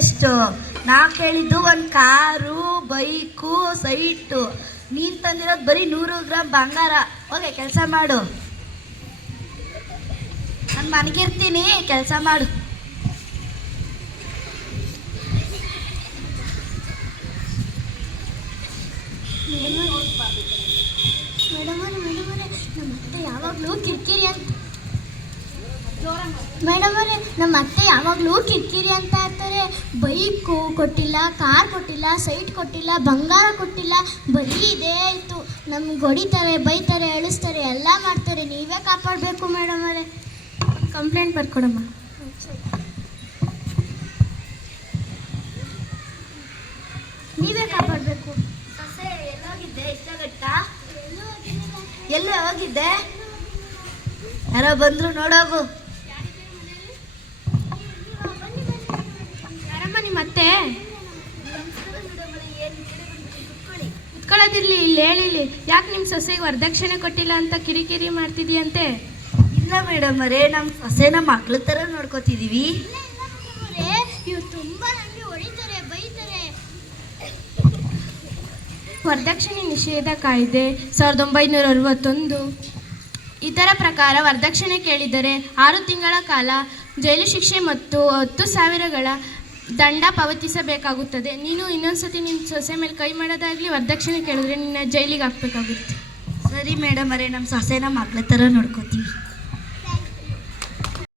ಎಷ್ಟು ನಾ ಕೇಳಿದ್ದು ಒಂದು ಕಾರು ಬೈಕು ಸೈಟು. ನೀನು ತಂದಿರೋದು ಬರೀ 100 ಗ್ರಾಮ್ ಬಂಗಾರ. ಓಕೆ, ಕೆಲಸ ಮಾಡು. ನಾನು ಮನೆಗಿರ್ತೀನಿ, ಕೆಲಸ ಮಾಡು. ನಮ್ಮ ಅತ್ತೆ ಯಾವಾಗಲೂ ಕಿರಿಕಿರಿ ಅಂತ ಇರ್ತಾರೆ. ಬೈಕು ಕೊಟ್ಟಿಲ್ಲ, ಕಾರ್ ಕೊಟ್ಟಿಲ್ಲ, ಸೈಟ್ ಕೊಟ್ಟಿಲ್ಲ, ಬಂಗಾರ ಕೊಟ್ಟಿಲ್ಲ, ಬರೀ ಇದೇ ಆಯಿತು. ನಮ್ಗೆ ಹೊಡಿತಾರೆ, ಬೈತಾರೆ, ಅಳಿಸ್ತಾರೆ, ಎಲ್ಲ ಮಾಡ್ತಾರೆ. ನೀವೇ ಕಾಪಾಡಬೇಕು ಮೇಡಮ್ ಅವರೇ. ಕಂಪ್ಲೇಂಟ್ ಬರ್ಕೊಡಮ್ಮ. ನೀವೇ ಕಾಪಾಡಬೇಕು. ಸೊಸೆ ಎಲ್ಲೋಗಿದ್ದೆ? ಇಷ್ಟಗಟ್ಟ ಎಲ್ಲೇ ಹೋಗಿದ್ದೆ? ಯಾರೋ ಬಂದ್ರು, ನೋಡೋಗು. ಯಾರಮ್ಮ ನಿಮ್ಮ ಅತ್ತೆ? ಕುತ್ಕೊಳ್ಳೋದಿರ್ಲಿ, ಇಲ್ಲಿ ಹೇಳಿಲಿ. ಯಾಕೆ ನಿಮ್ಮ ಸೊಸೆಗೆ ವರದಕ್ಷಿಣೆ ಕೊಟ್ಟಿಲ್ಲ ಅಂತ ಕಿರಿಕಿರಿ ಮಾಡ್ತಿದೀಯಂತೆ? ಇಲ್ಲ ಮೇಡಮ್ ಅವರೇ, ನಮ್ಮ ಸೊಸೆನ ಮಕ್ಳ ಥರ ನೋಡ್ಕೋತಿದ್ದೀವಿ. ಇವ್ರು ತುಂಬ ನನಗೆ ಹೊಡಿತಾರೆ, ಬೈತಾರೆ. ವರದಕ್ಷಿಣೆ ನಿಷೇಧ ಕಾಯ್ದೆ 1961 ಇದರ ಪ್ರಕಾರ ವರದಕ್ಷಿಣೆ ಕೇಳಿದರೆ 6 ತಿಂಗಳ ಕಾಲ ಜೈಲು ಶಿಕ್ಷೆ ಮತ್ತು 10,000ಗಳ ದಂಡ ಪಾವತಿಸಬೇಕಾಗುತ್ತದೆ. ನೀನು ಇನ್ನೊಂದ್ಸತಿ ನಿನ್ನ ಸೊಸೆ ಮೇಲೆ ಕೈ ಮಾಡೋದಾಗಲಿ ವರದಕ್ಷಿಣೆ ಕೇಳಿದ್ರೆ ನಿನ್ನ ಜೈಲಿಗೆ ಹಾಕಬೇಕಾಗುತ್ತೆ. ಸರಿ ಮೇಡಮ್ ಅವರೇ, ನಮ್ಮ ಸೊಸೆನ ಮಕ್ಳ ಥರ ನೋಡ್ಕೋತೀವಿ.